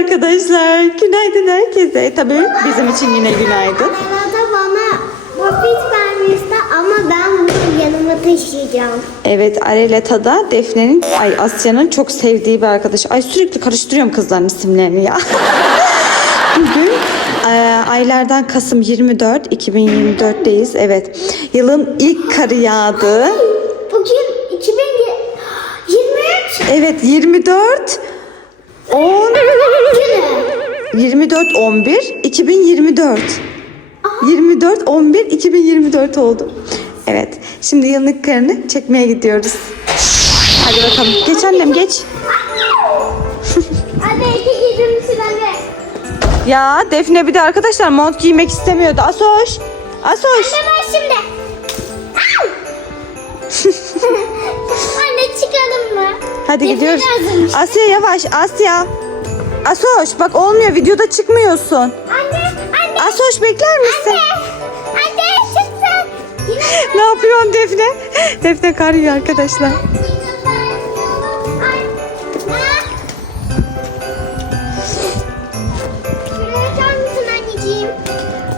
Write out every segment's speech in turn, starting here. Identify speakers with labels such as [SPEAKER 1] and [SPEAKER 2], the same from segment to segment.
[SPEAKER 1] arkadaşlar. Günaydın herkese. Tabii bizim için yine günaydın.
[SPEAKER 2] Arada bana popit vermişti ama ben bunu yanıma taşıyacağım.
[SPEAKER 1] Evet Areleta da Defne'nin, ay Asya'nın çok sevdiği bir arkadaş. Ay sürekli karıştırıyorum kızların isimlerini ya. Bugün e, aylardan Kasım 24, 2024'teyiz. Evet. Yılın ilk karı yağdı.
[SPEAKER 2] Bugün 2023
[SPEAKER 1] Evet 24 10 24 11 2024 24 11 2024 oldu. Evet. Şimdi ilk karını çekmeye gidiyoruz. Hadi bakalım. Geç annem geç.
[SPEAKER 2] Anne iki giydirmişsin anne.
[SPEAKER 1] Ya Defne bir de arkadaşlar mont giymek istemiyordu. Asoş. Asoş.
[SPEAKER 2] Anne ben şimdi.
[SPEAKER 1] Hadi
[SPEAKER 2] Defne
[SPEAKER 1] gidiyoruz.
[SPEAKER 2] lazımmış.
[SPEAKER 1] Asya yavaş. Asya. Asoş bak olmuyor videoda çıkmıyorsun.
[SPEAKER 2] Anne, anne,
[SPEAKER 1] Asoş bekler misin?
[SPEAKER 2] anne, anne çıksın. Yine
[SPEAKER 1] Ne yapıyorsun Defne? Defne kar yiyor arkadaşlar.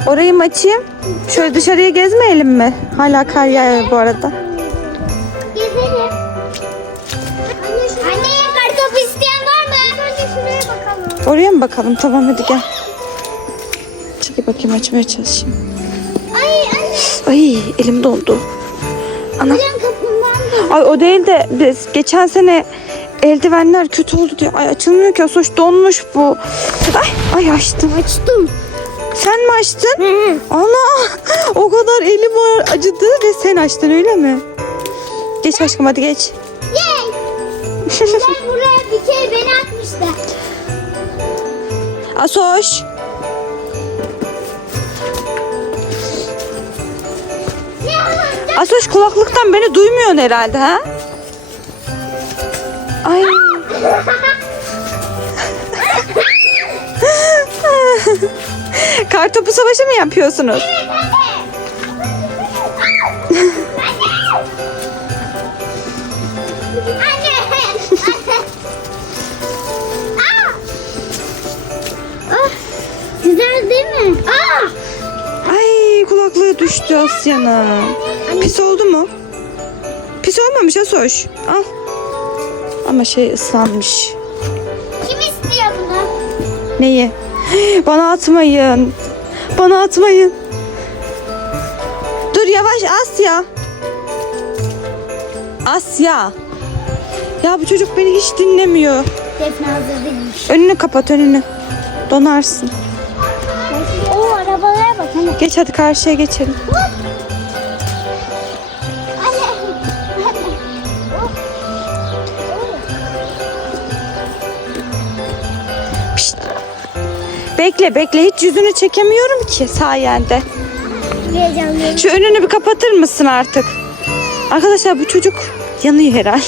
[SPEAKER 1] Orayı mı açayım? Şöyle dışarıya gezmeyelim mi? Hala kar yağıyor bu arada. Oraya mı bakalım? Tamam hadi gel. Çekil bakayım açmaya çalışayım.
[SPEAKER 2] Ay anne,
[SPEAKER 1] Ay elim dondu. Ana. Ay o değil de biz geçen sene eldivenler kötü oldu diye. Ay açılmıyor ki. Asoş donmuş bu. Ay, ay açtım.
[SPEAKER 2] Açtım.
[SPEAKER 1] Sen mi açtın? Ana o kadar elim var acıdı ve sen açtın öyle mi? Geç aşkım hadi geç.
[SPEAKER 2] Yay! Ben buraya bir kere beni atmıştı.
[SPEAKER 1] Asoş. Asoş kulaklıktan beni duymuyorsun herhalde ha? Ay. Kartopu savaşı mı yapıyorsunuz? Düştü Asya'nın. Pis oldu mu? Pis olmamış Asoş. Al. Ama şey ıslanmış.
[SPEAKER 2] Kim istiyor bunu?
[SPEAKER 1] Neyi? Bana atmayın. Bana atmayın. Dur yavaş Asya. Asya. Ya bu çocuk beni hiç dinlemiyor.
[SPEAKER 2] Defne hazır değilmiş.
[SPEAKER 1] Önünü kapat önünü. Donarsın. Geç hadi karşıya geçelim. Pişt. Bekle bekle hiç yüzünü çekemiyorum ki sayende. Şu önünü bir kapatır mısın artık? Arkadaşlar bu çocuk yanıyor herhal.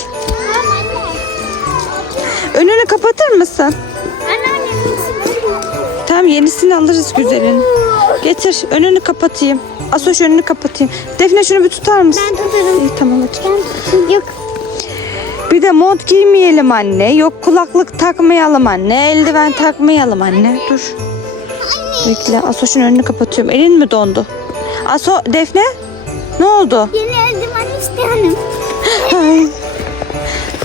[SPEAKER 1] Önünü kapatır mısın? Tamam yenisini alırız güzelin. Getir önünü kapatayım. Asoş önünü kapatayım. Defne şunu bir tutar mısın?
[SPEAKER 2] Ben tutarım.
[SPEAKER 1] İyi tamam hadi.
[SPEAKER 2] Ben yok.
[SPEAKER 1] Bir de mont giymeyelim anne. Yok kulaklık takmayalım anne. Eldiven takmayalım anne. Dur. Bekle Asoş'un önünü kapatıyorum. Elin mi dondu? Aso Defne ne oldu?
[SPEAKER 2] Yeni eldiven isteyenim.
[SPEAKER 1] Ay.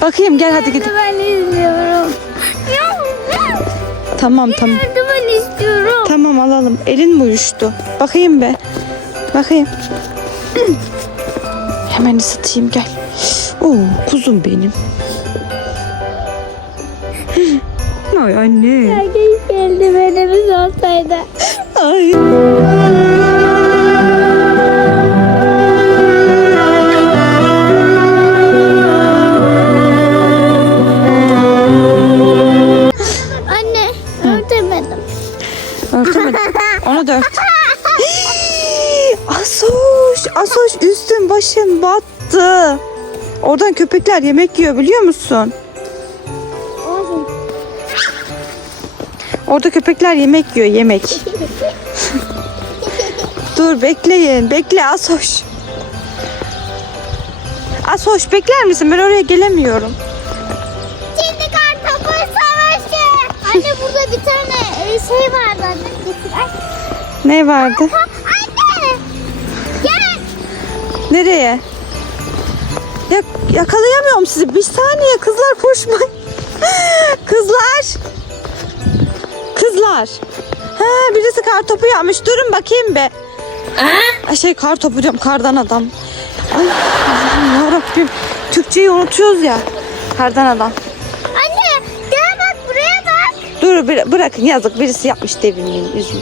[SPEAKER 1] Bakayım gel hadi gidip.
[SPEAKER 2] Ben istiyorum.
[SPEAKER 1] Tamam tamam.
[SPEAKER 2] Eldiven istiyorum.
[SPEAKER 1] Tamam alalım. Elin mi uyuştu? Bakayım be. Bakayım. Hemen ısıtayım gel. Oo kuzum benim. Ay anne.
[SPEAKER 2] Keşke eldivenimiz olsaydı.
[SPEAKER 1] Ay. Asoş, üstün başın battı. Oradan köpekler yemek yiyor biliyor musun? Orada köpekler yemek yiyor yemek. Dur bekleyin. Bekle Asoş. Asoş bekler misin? Ben oraya gelemiyorum.
[SPEAKER 2] Şimdi kartopu savaşı. Anne burada bir şey vardı anne. Getir. Ay.
[SPEAKER 1] Ne vardı?
[SPEAKER 2] Gel.
[SPEAKER 1] Nereye? Ya, yakalayamıyorum sizi. Bir saniye kızlar koşmayın. kızlar. Kızlar. Ha, birisi kar topu yapmış. Durun bakayım be. Ay şey kar topu diyorum. Kardan adam. Ay yarabbim. Türkçeyi unutuyoruz ya. Kardan adam.
[SPEAKER 2] Anne gel bak buraya bak.
[SPEAKER 1] Dur bir- bırakın yazık. Birisi yapmış devrimliğin üzüm.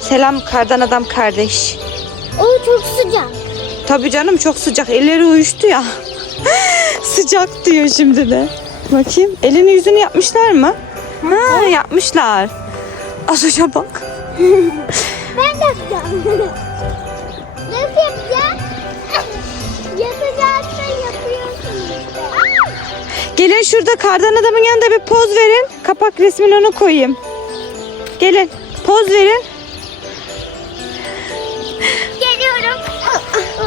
[SPEAKER 1] Selam kardan adam kardeş.
[SPEAKER 2] O çok sıcak.
[SPEAKER 1] Tabii canım çok sıcak. Elleri uyuştu ya. sıcak diyor şimdi de. Bakayım. Elini yüzünü yapmışlar mı? Ha yapmışlar. Az önce bak.
[SPEAKER 2] Ben de yapacağım. Nasıl yapacağım? Yapacaksan yapıyorsun işte.
[SPEAKER 1] Gelin şurada kardan adamın yanında bir poz verin. Kapak resmini onu koyayım. Gelin. Poz verin.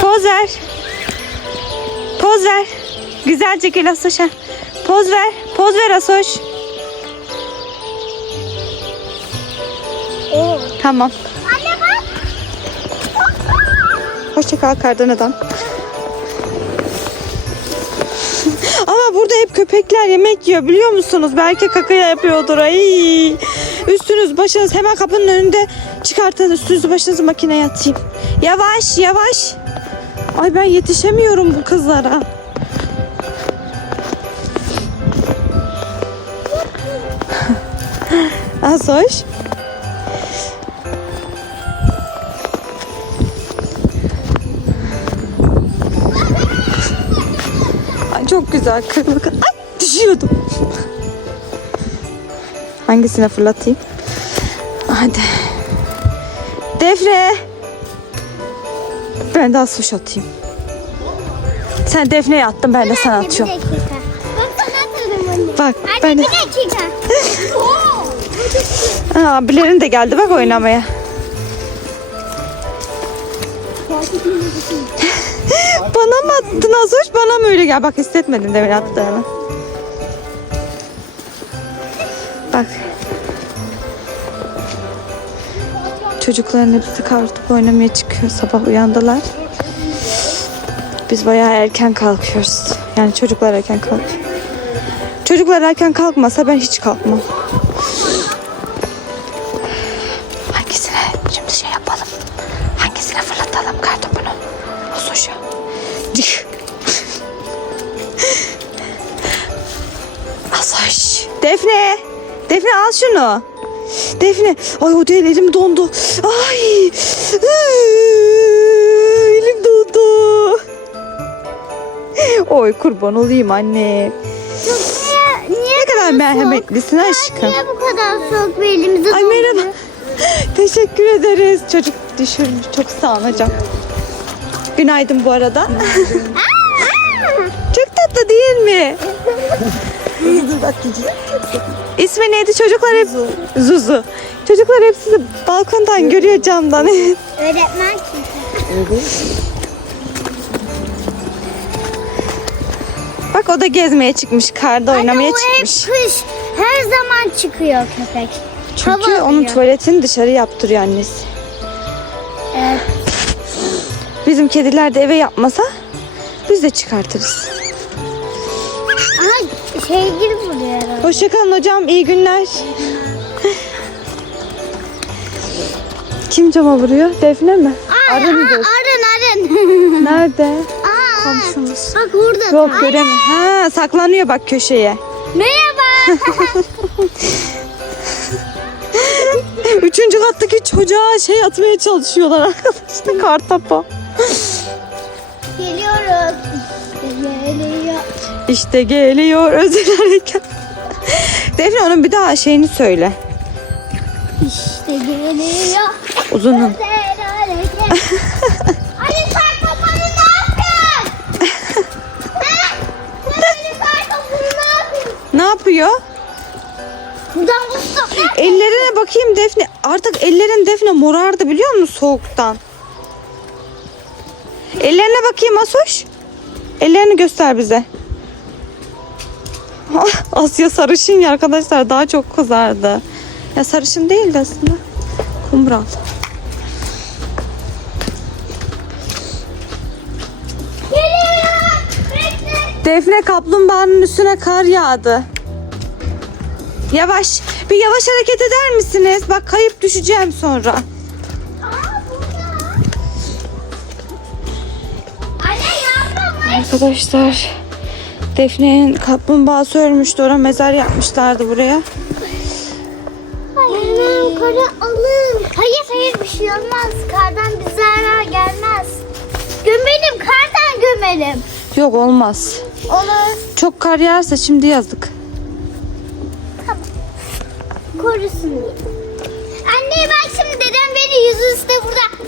[SPEAKER 1] Poz ver. Poz ver. Güzelce gel Asoş'a. Poz ver. Poz ver Asoş. Tamam.
[SPEAKER 2] Anne bak.
[SPEAKER 1] Hoşça kal kardan adam. Ama burada hep köpekler yemek yiyor biliyor musunuz? Belki kakaya yapıyordur. Ay. Üstünüz başınız hemen kapının önünde çıkartın üstünüzü başınızı makineye atayım. Yavaş yavaş. Ay ben yetişemiyorum bu kızlara. Az hoş. Ay çok güzel kırmızı. Ay düşüyordum. Hangisine fırlatayım? Hadi. Defne. Ben de Asuş atayım. Sen Defne'ye attın ben de sana
[SPEAKER 2] Anne,
[SPEAKER 1] atıyorum.
[SPEAKER 2] Dakika. Bak sana atarım anne.
[SPEAKER 1] Bak
[SPEAKER 2] Anne
[SPEAKER 1] ben de...
[SPEAKER 2] bir dakika. Oo.
[SPEAKER 1] Aa, abilerin de geldi bak oynamaya. bana mı attın Azuş? Bana mı öyle gel? Bak hissetmedin demin attığını. Çocukların hepsi kartopu oynamaya çıkıyor. Sabah uyandılar. Biz bayağı erken kalkıyoruz. Yani çocuklar erken kalkıyor. Çocuklar erken kalkmasa ben hiç kalkmam. Hangisine şimdi şey yapalım? Hangisine fırlatalım kartopunu? Asoşa. Dih. Asoş. Defne. Defne al şunu. Defne. Ay o değil elim dondu. Ay. Elim dondu. Oy kurban olayım anne.
[SPEAKER 2] Niye, niye
[SPEAKER 1] Ne kadar merhametlisin aşkım.
[SPEAKER 2] Niye bu kadar soğuk bir elimizi
[SPEAKER 1] Ay merhaba. Teşekkür ederiz. Çocuk düşürmüş. Çok sağ olun hocam. Günaydın bu arada. Çok tatlı değil mi? İsmi neydi çocuklar hep? Zuzu. Çocuklar hep sizi balkondan görüyor camdan.
[SPEAKER 2] Öğretmen çünkü.
[SPEAKER 1] Bak o da gezmeye çıkmış. Karda oynamaya
[SPEAKER 2] Anne, o hep
[SPEAKER 1] çıkmış.
[SPEAKER 2] kış. Her zaman çıkıyor köpek.
[SPEAKER 1] Çünkü
[SPEAKER 2] Hava
[SPEAKER 1] onun
[SPEAKER 2] alıyor.
[SPEAKER 1] tuvaletini dışarı yaptırıyor annesi.
[SPEAKER 2] Evet.
[SPEAKER 1] Bizim kediler de eve yapmasa biz de çıkartırız.
[SPEAKER 2] Şey girip vuruyor herhalde.
[SPEAKER 1] Hoşçakalın hocam. iyi günler. Kim cama vuruyor? Defne mi?
[SPEAKER 2] Ay,
[SPEAKER 1] Arı
[SPEAKER 2] aa,
[SPEAKER 1] mı diyorsun?
[SPEAKER 2] arın arın.
[SPEAKER 1] Nerede?
[SPEAKER 2] Aa,
[SPEAKER 1] Komşumuz.
[SPEAKER 2] Bak burada.
[SPEAKER 1] Yok göremiyorum. Ha saklanıyor bak köşeye.
[SPEAKER 2] Merhaba.
[SPEAKER 1] Üçüncü kattaki çocuğa şey atmaya çalışıyorlar arkadaşlar. Kartopu.
[SPEAKER 2] Geliyoruz. Geliyor.
[SPEAKER 1] İşte geliyor özel hareket. Defne onun bir daha şeyini söyle.
[SPEAKER 2] İşte geliyor.
[SPEAKER 1] Uzunun.
[SPEAKER 2] Özel hareket. Ali sen kafanı ne yapıyorsun? Ha? Sen sen kafanı ne yapıyorsun?
[SPEAKER 1] Ne yapıyor?
[SPEAKER 2] Buradan vursun.
[SPEAKER 1] Ellerine bakayım Defne. Artık ellerin Defne morardı biliyor musun soğuktan? Ellerine bakayım Asoş. Ellerini göster bize. Ah, Asya sarışın ya arkadaşlar daha çok kızardı. Ya sarışın değil de aslında. Kumral. Defne kaplumbağanın üstüne kar yağdı. Yavaş. Bir yavaş hareket eder misiniz? Bak kayıp düşeceğim sonra. Arkadaşlar Defne'nin kaplumbağası ölmüştü. Ona mezar yapmışlardı buraya.
[SPEAKER 2] Hemen karı alın. Hayır hayır bir şey olmaz. Kardan bir zarar gelmez. Gömelim kardan gömelim.
[SPEAKER 1] Yok olmaz.
[SPEAKER 2] Olur.
[SPEAKER 1] Çok kar yağarsa şimdi yazık.
[SPEAKER 2] Korusun diye. Anne bak şimdi dedem beni yüzüstü burada.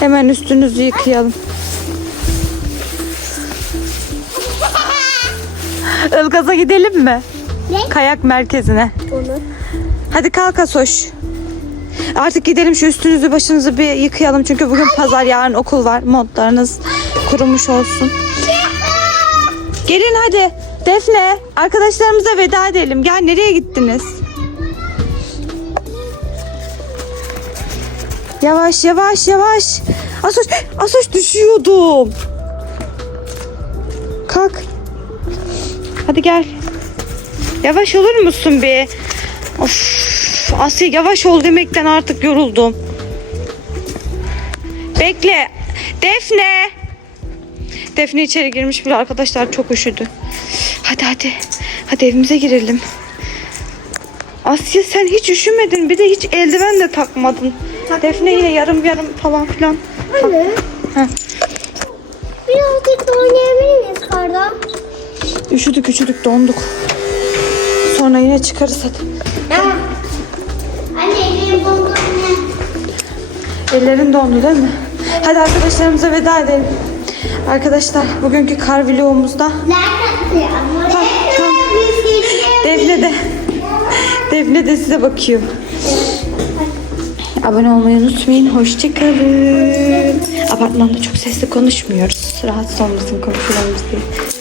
[SPEAKER 1] Hemen üstünüzü yıkayalım. Ilgaz'a gidelim mi?
[SPEAKER 2] Ne?
[SPEAKER 1] Kayak merkezine.
[SPEAKER 2] Olur.
[SPEAKER 1] Hadi kalk Asoş. Artık gidelim şu üstünüzü başınızı bir yıkayalım. Çünkü bugün pazar yarın okul var. Montlarınız kurumuş olsun. Gelin hadi. Defne arkadaşlarımıza veda edelim. Gel nereye gittiniz? Yavaş yavaş yavaş. Asoş, Asoş düşüyordum. Kalk. Hadi gel. Yavaş olur musun bir? Of, Asya yavaş ol demekten artık yoruldum. Bekle. Defne. Defne içeri girmiş bile arkadaşlar çok üşüdü. Hadi hadi. Hadi evimize girelim. Asya sen hiç üşümedin. Bir de hiç eldiven de takmadın. Defne yine yarım yarım falan filan.
[SPEAKER 2] Anne.
[SPEAKER 1] Heh.
[SPEAKER 2] Birazcık da oynayabilir miyiz karda?
[SPEAKER 1] Üşüdük üşüdük donduk. Sonra yine çıkarız hadi.
[SPEAKER 2] Anne benim dondurma.
[SPEAKER 1] Ellerin dondu değil mi? Hadi arkadaşlarımıza veda edelim. Arkadaşlar bugünkü kar vlogumuzda. Defne de Defne de size bakıyor. Abone olmayı unutmayın. Hoşçakalın. Apartmanda çok sesli konuşmuyoruz. Rahatsız olmasın komşularımız diye.